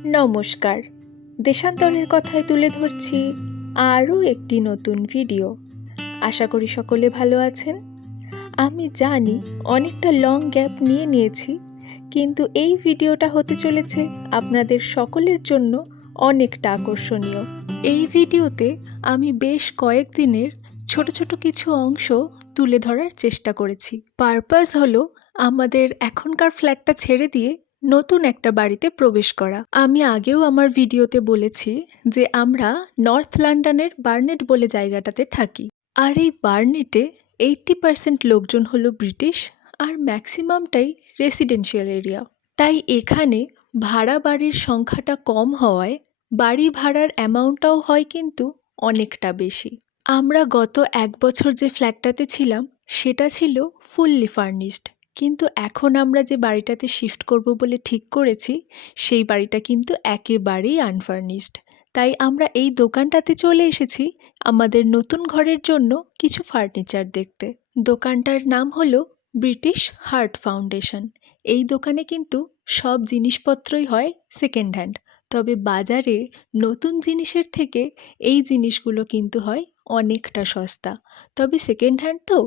নমস্কার। দেশান্তরের কথায় তুলে ধরছি আরও একটি নতুন ভিডিও। আশা করি সকলে ভালো আছেন। আমি জানি অনেকটা লং গ্যাপ নিয়েছি, কিন্তু এই ভিডিওটা হতে চলেছে আপনাদের সকলের জন্য অনেকটা আকর্ষণীয়। এই ভিডিওতে আমি বেশ কয়েকদিনের ছোট ছোট কিছু অংশ তুলে ধরার চেষ্টা করেছি। পারপাস হলো আমাদের এখনকার ফ্ল্যাটটা ছেড়ে দিয়ে নতুন একটা বাড়িতে প্রবেশ করা। আমি আগেও আমার ভিডিওতে বলেছি যে আমরা নর্থ লন্ডনের বার্নেট বলে জায়গাটাতে থাকি, আর এই বার্নেটে 80% লোকজন হলো ব্রিটিশ, আর ম্যাক্সিমামটাই রেসিডেন্সিয়াল এরিয়া। তাই এখানে ভাড়া বাড়ির সংখ্যাটা কম হওয়ায় বাড়ি ভাড়ার অ্যামাউন্টটাও হয় কিন্তু অনেকটা বেশি। আমরা গত 1 বছর যে ফ্ল্যাটটাতে ছিলাম সেটা ছিল ফুললি ফার্নিশড, কিন্তু এখন আমরা যে বাড়িটাতে শিফট করব বলে ঠিক করেছি সেই বাড়িটা কিন্তু একেবারেই আনফার্নিশড। তাই আমরা এই দোকানটাতে চলে এসেছি আমাদের নতুন ঘরের জন্য কিছু ফার্নিচার দেখতে। দোকানটার নাম হলো ব্রিটিশ হার্ট ফাউন্ডেশন। এই দোকানে কিন্তু সব জিনিসপত্রই হয় সেকেন্ড হ্যান্ড, তবে বাজারে নতুন জিনিসের থেকে এই জিনিসগুলো কিন্তু হয় অনেকটা সস্তা। তবে সেকেন্ড হ্যান্ড তো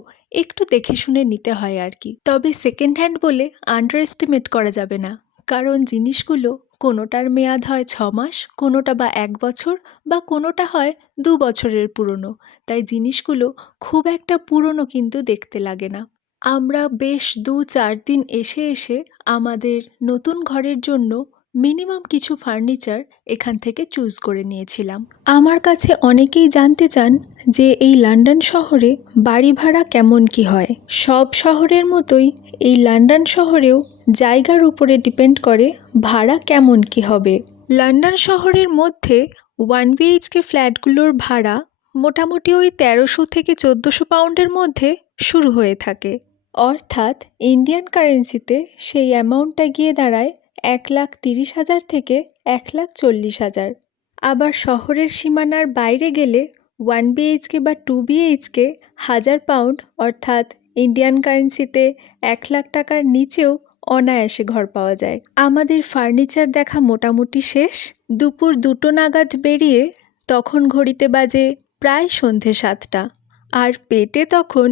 একটু দেখে শুনে নিতে হয় আর কি। তবে সেকেন্ড হ্যান্ড বলে আন্ডার এস্টিমেট করা যাবে না, কারণ জিনিসগুলো কোনোটার মেয়াদ হয় 6 মাস, কোনোটা বা 1 বছর, বা কোনোটা হয় 2 বছরের পুরনো। তাই জিনিসগুলো খুব একটা পুরনো কিন্তু দেখতে লাগে না। আমরা বেশ 2-4 দিন এসে আমাদের নতুন ঘরের জন্য মিনিমাম কিছু ফার্নিচার এখান থেকে চুজ করে নিয়েছিলাম। আমার কাছে অনেকেই জানতে চান যে এই লন্ডন শহরে বাড়ি ভাড়া কেমন কি হয়। সব শহরের মতোই এই লন্ডন শহরেও জায়গার উপরে ডিপেন্ড করে ভাড়া কেমন কি হবে। লন্ডন শহরের মধ্যে 1 BHK ফ্ল্যাটগুলোর ভাড়া মোটামুটি ওই 1300 থেকে 1400 পাউন্ডের মধ্যে শুরু হয়ে থাকে, অর্থাৎ ইন্ডিয়ান কারেন্সিতে সেই অ্যামাউন্টটা গিয়ে দাঁড়ায় 1,30,000 থেকে 1,40,000। আবার শহরের সীমানার বাইরে গেলে 1 BHK বা 2 BHK 1000 পাউন্ড অর্থাৎ ইন্ডিয়ান কারেন্সিতে 1 লাখ টাকার নিচেও অনায়াসে ঘর পাওয়া যায়। আমাদের ফার্নিচার দেখা মোটামুটি শেষ। দুপুর 2টো নাগাদ বেরিয়ে তখন ঘড়িতে বাজে প্রায় সন্ধে 7টা, আর পেটে তখন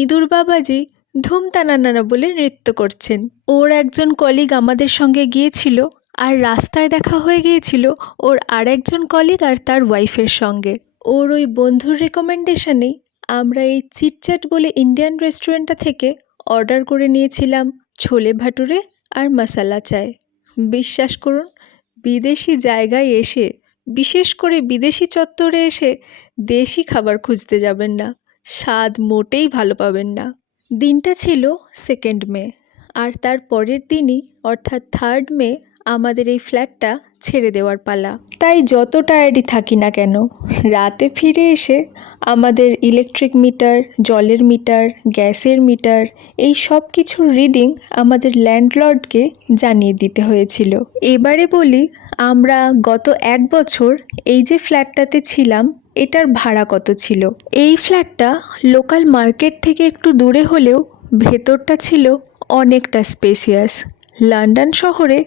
ইঁদুর বাবাজি ধুমতানানা বলে নৃত্য করছেন। ওর একজন কলিগ আমাদের সঙ্গে গিয়েছিল, আর রাস্তায় দেখা হয়ে গিয়েছিল ওর আর একজন কলিগ আর তার ওয়াইফের সঙ্গে। ওর ওই বন্ধুর রেকমেন্ডেশনেই আমরা এই চিটচ্যাট বলে ইন্ডিয়ান রেস্টুরেন্টটা থেকে অর্ডার করে নিয়েছিলাম ছোলে ভাটুরে আর মশালা চায়। বিশ্বাস করুন, বিদেশি জায়গায় এসে, বিশেষ করে বিদেশি চত্বরে এসে দেশি খাবার খুঁজতে যাবেন না, স্বাদ মোটেই ভালো পাবেন না। দিনটা ছিল 2 মে, আর তার পরের দিনই অর্থাৎ 3 মে আমাদের এই ফ্ল্যাটটা ছেড়ে দেওয়ার পালা। তাই যত টায়ার্ডই থাকি না কেন, রাতে ফিরে এসে আমাদের ইলেকট্রিক মিটার, জলের মিটার, গ্যাসের মিটার, এই সব কিছুর রিডিং আমাদের ল্যান্ডলর্ডকে জানিয়ে দিতে হয়েছিল। এবারে বলি, আমরা গত 1 বছর এই যে ফ্ল্যাটটাতে ছিলাম এটার ভাড়া কত ছিল। এই ফ্ল্যাটটা লোকাল মার্কেট থেকে একটু দূরে হলেও ভেতরটা ছিল অনেকটা স্পেসিয়াস। লন্ডন শহরে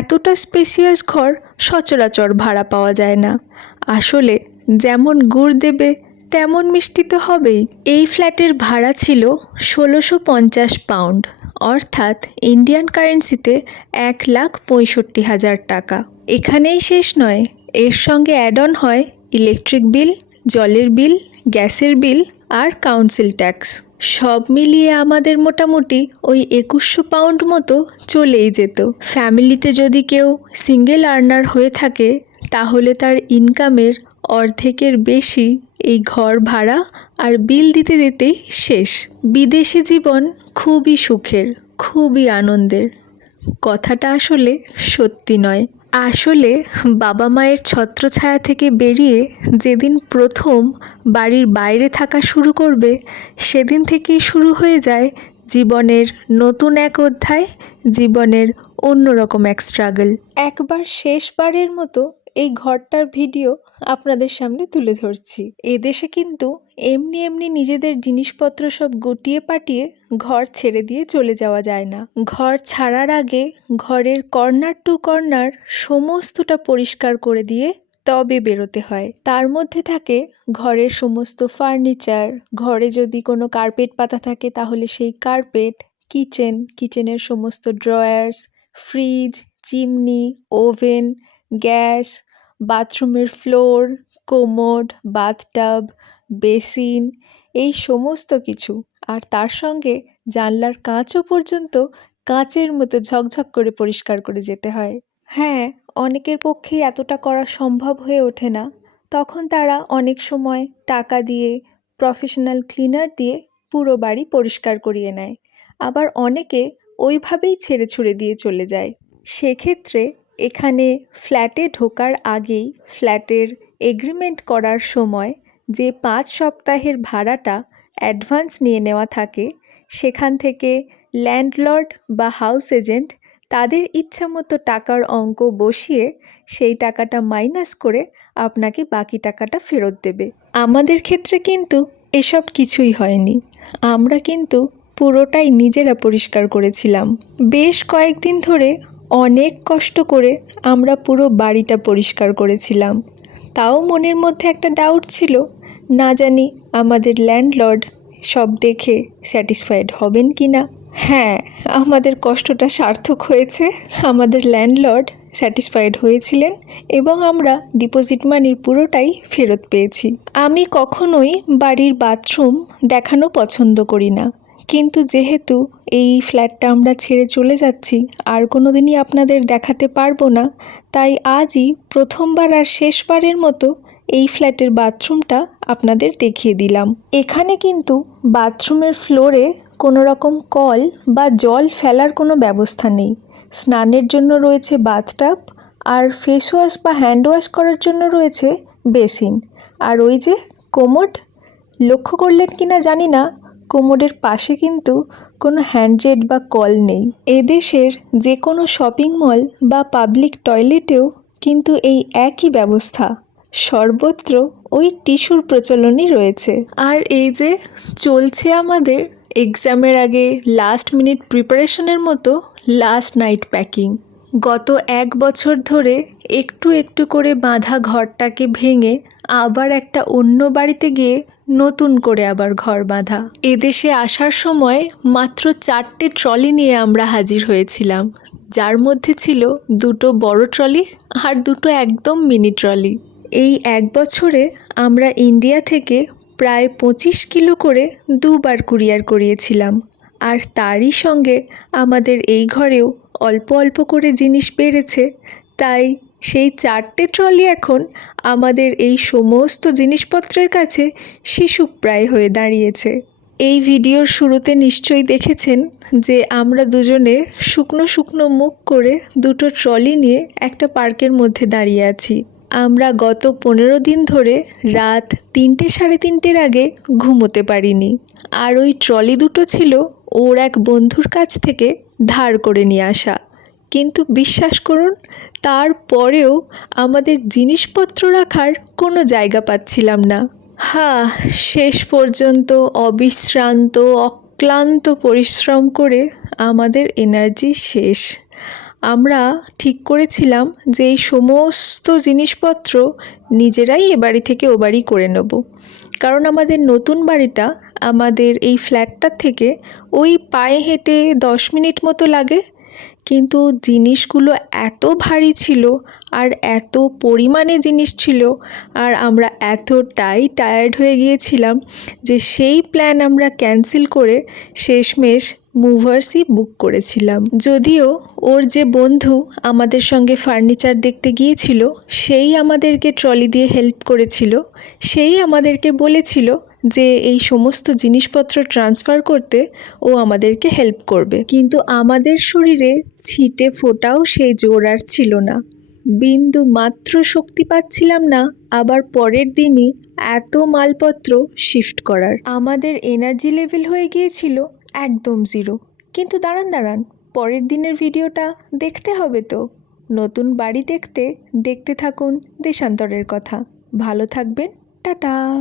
এতটা স্পেসিয়াস ঘর সচরাচর ভাড়া পাওয়া যায় না। আসলে যেমন গুড় দেবে তেমন মিষ্টি তো হবেই। এই ফ্ল্যাটের ভাড়া ছিল 1650 পাউন্ড, অর্থাৎ ইন্ডিয়ান কারেন্সিতে 1,65,000 টাকা। এখানেই শেষ নয়, এর সঙ্গে অ্যাড অন হয় ইলেকট্রিক বিল, জলের বিল, গ্যাসের বিল আর কাউন্সিল ট্যাক্স। সব মিলিয়ে আমাদের মোটামুটি ওই 2100 পাউন্ড মতো চলেই যেত। ফ্যামিলিতে যদি কেউ সিঙ্গেল আর্নার হয়ে থাকে তাহলে তার ইনকামের অর্ধেকের বেশি এই ঘর ভাড়া আর বিল দিতে দিতেই শেষ। বিদেশি জীবন খুবই সুখের, খুবই আনন্দের। কথাটা আসলে সত্যি নয়। আসলে বাবা মায়ের ছত্রছায়া থেকে বেরিয়ে যেদিন প্রথম বাড়ির বাইরে থাকা শুরু করবে সেদিন থেকেই শুরু হয়ে যায় জীবনের নতুন এক অধ্যায়, জীবনের অন্যরকম এক স্ট্রাগল। একবার শেষবারের মতো এই ঘরটার ভিডিও আপনাদের সামনে তুলে ধরছি। এদেশে কিন্তু এমনি এমনি নিজেদের জিনিসপত্র সব গুটিয়ে পাটিয়ে ঘর ছেড়ে দিয়ে চলে যাওয়া যায় না। ঘর ছাড়ার আগে ঘরের কর্নার টু কর্নার সমস্তটা পরিষ্কার করে দিয়ে তবে বেরোতে হয়। তার মধ্যে থাকে ঘরের সমস্ত ফার্নিচার, ঘরে যদি কোনো কার্পেট পাতা থাকে তাহলে সেই কার্পেট, কিচেনের সমস্ত drawers, fridge, chimney, oven, gas, বাথরুমের ফ্লোর, কোমোড, বাথটাব, বেসিন, এই সমস্ত কিছু। আর তার সঙ্গে জানলার কাঁচও পর্যন্ত কাঁচের মতো ঝকঝক করে পরিষ্কার করে যেতে হয়। হ্যাঁ, অনেকের পক্ষেই এতটা করা সম্ভব হয়ে ওঠে না। তখন তারা অনেক সময় টাকা দিয়ে প্রফেশনাল ক্লিনার দিয়ে পুরো বাড়ি পরিষ্কার করিয়ে নেয়। আবার অনেকে ওইভাবেই ছেড়ে ছুড়ে দিয়ে চলে যায়। সেক্ষেত্রে এখানে ফ্ল্যাটে ঢোকার আগেই ফ্ল্যাটের এগ্রিমেন্ট করার সময় যে 5 সপ্তাহের ভাড়াটা অ্যাডভান্স নিয়ে নেওয়া থাকে, সেখান থেকে ল্যান্ডলর্ড বা হাউস এজেন্ট তাদের ইচ্ছামতো টাকার অঙ্ক বসিয়ে সেই টাকাটা মাইনাস করে আপনাকে বাকি টাকাটা ফেরত দেবে। আমাদের ক্ষেত্রে কিন্তু এসব কিছুই হয়নি। আমরা কিন্তু পুরোটাই নিজেরা পরিষ্কার করেছিলাম। বেশ কয়েকদিন ধরে অনেক কষ্ট করে আমরা পুরো বাড়িটা পরিষ্কার করেছিলাম। তাও মনের মধ্যে একটা ডাউট ছিল, না জানি আমাদের ল্যান্ডলর্ড সব দেখে স্যাটিসফাইড হবেন কি না। হ্যাঁ, আমাদের কষ্টটা সার্থক হয়েছে। আমাদের ল্যান্ডলর্ড স্যাটিসফাইড হয়েছিলেন এবং আমরা ডিপোজিট মানির পুরোটাই ফেরত পেয়েছি। আমি কখনোই বাড়ির বাথরুম দেখানো পছন্দ করি না, কিন্তু যেহেতু এই ফ্ল্যাটটা আমরা ছেড়ে চলে যাচ্ছি, আর কোনো দিনই আপনাদের দেখাতে পারবো না, তাই আজই প্রথমবার আর শেষবারের মতো এই ফ্ল্যাটের বাথরুমটা আপনাদের দেখিয়ে দিলাম। এখানে কিন্তু বাথরুমের ফ্লোরে কোনো রকম কল বা জল ফেলার কোনো ব্যবস্থা নেই। স্নানের জন্য রয়েছে বাথটাব, আর ফেস ওয়াশ বা হ্যান্ড ওয়াশ করার জন্য রয়েছে বেসিন। আর ওই যে কোমোড, লক্ষ্য করলেন কিনা জানি না, কোমোডের পাশে কিন্তু কোনো হ্যান্ডজেট বা কল নেই। এদেশের যে কোনো শপিং মল বা পাবলিক টয়লেটেও কিন্তু এই একই ব্যবস্থা। সর্বত্র ওই টিস্যুর প্রচলনই রয়েছে। আর এই যে চলছে আমাদের এক্সামের আগে লাস্ট মিনিট প্রিপারেশনের মতো লাস্ট নাইট প্যাকিং। গত 1 বছর ধরে একটু একটু করে বাঁধা ঘরটাকে ভেঙে আবার একটা অন্য বাড়িতে গিয়ে নতুন করে আবার ঘর বাঁধা। এদেশে আসার সময় মাত্র 4টে ট্রলি নিয়ে আমরা হাজির হয়েছিলাম, যার মধ্যে ছিল 2টো বড় ট্রলি আর 2টো একদম মিনি ট্রলি। এই 1 বছরে আমরা ইন্ডিয়া থেকে প্রায় 25 কিলো করে 2বার কুরিয়ার করিয়েছিলাম। আর তারই সঙ্গে আমাদের এই ঘরেও অল্প অল্প করে জিনিস বেড়েছে, তাই সেই 4টে ট্রলি এখন আমাদের এই সমস্ত জিনিসপত্রের কাছে শিশুপ্রায় হয়ে দাঁড়িয়েছে। এই ভিডিওর শুরুতে নিশ্চয়ই দেখেছেন যে আমরা দুজনে শুকনো শুকনো মুখ করে 2টো ট্রলি নিয়ে একটা পার্কের মধ্যে দাঁড়িয়ে আছি। আমরা গত 15 দিন ধরে রাত 3টে সাড়ে 3টের আগে ঘুমোতে পারিনি। আর ওই ট্রলি 2টো ছিল ওর এক বন্ধুর কাছ থেকে ধার করে নিয়ে আসা। কিন্তু বিশ্বাস করুন, তারপরেও আমাদের জিনিসপত্র রাখার কোনো জায়গা পাচ্ছিলাম না। শেষ পর্যন্ত অবিশ্রান্ত অক্লান্ত পরিশ্রম করে আমাদের এনার্জি শেষ। আমরা ঠিক করেছিলাম যে এই সমস্ত জিনিসপত্র নিজেরাই এ বাড়ি থেকে ও বাড়ি করে নেব, কারণ আমাদের নতুন বাড়িটা আমাদের এই ফ্ল্যাটটার থেকে ওই পায়ে হেঁটে 10 মিনিট মতো লাগে। কিন্তু জিনিসগুলো এত ভারী ছিল আর এত পরিমাণে জিনিস ছিল, আর আমরা এতটাই টায়ার্ড হয়ে গিয়েছিলাম যে সেই প্ল্যান আমরা ক্যান্সেল করে শেষমেশ মুভার্সই বুক করেছিলাম। যদিও ওর যে বন্ধু আমাদের সঙ্গে ফার্নিচার দেখতে গিয়েছিল সেই আমাদেরকে ট্রলি দিয়ে হেল্প করেছিল, সেই আমাদেরকে বলেছিল যে এই সমস্ত জিনিসপত্র ট্রান্সফার করতে ও আমাদেরকে হেল্প করবে। কিন্তু আমাদের শরীরে ছিটে ফোটাও সেই জোর আর ছিল না। বিন্দু মাত্র শক্তি পাচ্ছিলাম না আবার পরের দিনই এত মালপত্র শিফট করার। আমাদের এনার্জি লেভেল হয়ে গিয়েছিল একদম 0। কিন্তু দাঁড়ান, পরের দিনের ভিডিওটা দেখতে হবে তো। নতুন বাড়ি দেখতে দেখতে থাকুন দেশান্তরের কথা। ভালো থাকবেন। টাটা।